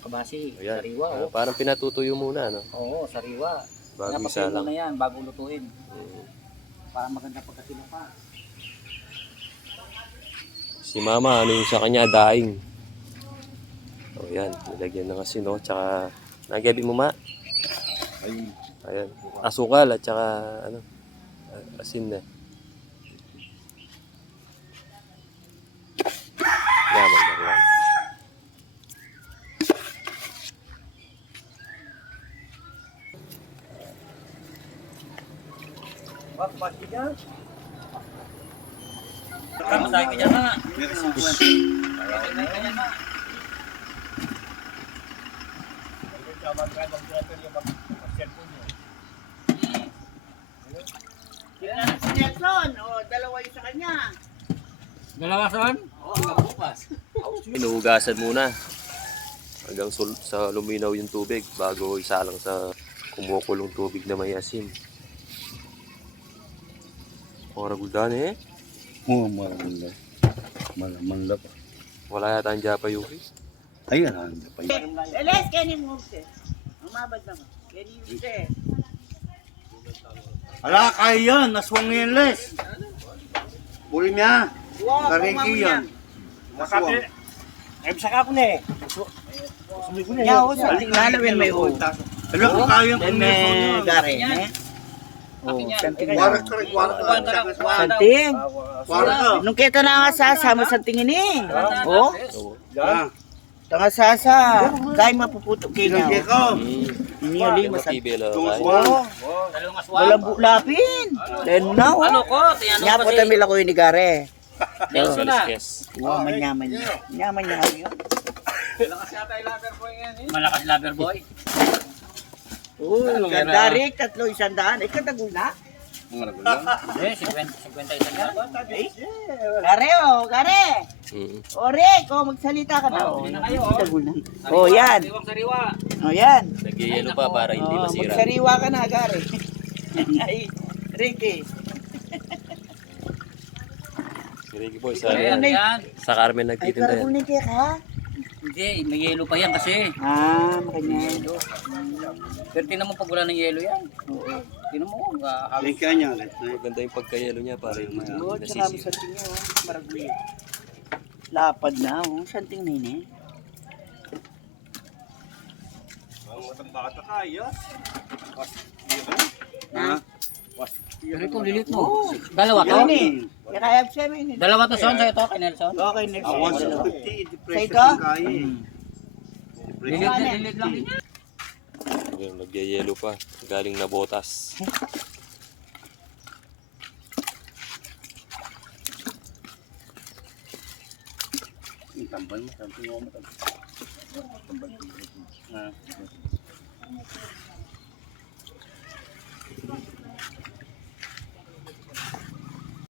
yung kabasi. Ayan. Sariwa, oh. Parang pinatutuyo muna, no? Oo, sariwa. Bago Napapin isa lang. na yan, bago lutuin. Para maganda pagkatino pa. Si mama, ano yung sa kanya, daing. O yan, nilagyan ng asin, no? Tsaka, nagabi mo ma? Ayan, asukal at tsaka, ano, asin na. Yan, magdala. Wag, pati dyan. Masaya ka dyan, ha? Si Nelson, dalawa yung sa kanya. Dalawa saan? Inuhugasan muna. Hanggang sa luminaw yung tubig bago isalang sa kumukulong tubig na may asin. Oraguldan eh. Oo, malaganda. Malamanda pa. Wala yata ang Japa Yuki. Ayan, handa pa yun. Les, kanin mo siya. Umabad naman. Kanin mo siya. Ala, kaya yan. Naswang yan, Les. Puri niya. Wow, Kariki yan. Naswang. Ay, bisa ka ako na eh. Yaw, sa lalawin may o. Ala, kaya yung May gare, eh? Oh, santing na. Santing. Nung kita na nga sasama santing ini. Oh, tanga sasa. Kaya mapuputok kayo na. Ini uli masang. Oh, walang bulapin. Then now. Ano ko? Nya po tamil ako yung gare. Nelson na. Wow, manyaman niya. Manyaman niya yun. Malakas lover boy. Ganda rin, 300. Katagul na. Eh, 50 isa na. Gare, oh, gare. Ore, ko magsalita ka na. Oh, katagul na. Oh, yan. Sariwang sariwa. Oh, yan. Nag-yelo pa para hindi Oh, masira. magsariwa ka na, gare. Ay, Ricky. Si Ricky Boy, Ayan, yan. sa Carmen Ay, nagtitinda karabul yan. na kaya ka? Hindi, may yelo pa yan kasi. Ah, makanya. Pero tinan mo pag wala ng yelo yan. Tinan mo, halos. Lingka niya, Les. Maganda yung pagkayelo niya para hindi Oh, tsaka nasisi. sa tingin, oh. Maragulo. Lapad na, oh. Santing na yun, eh. Ha? Pero ito, lilit mo. Dalawa to? Yan, eh. Yan, I have 7. Dalawa to, son, sa'yo to, kay Nelson. Okay, next. Awan sa Dalawa. 50, Sa depression ito? yung kaya eh. Lilit lang din yan. Ayun, nagyayelo pa. Galing na botas. Tambal mo, tambal mo. Tambal mo.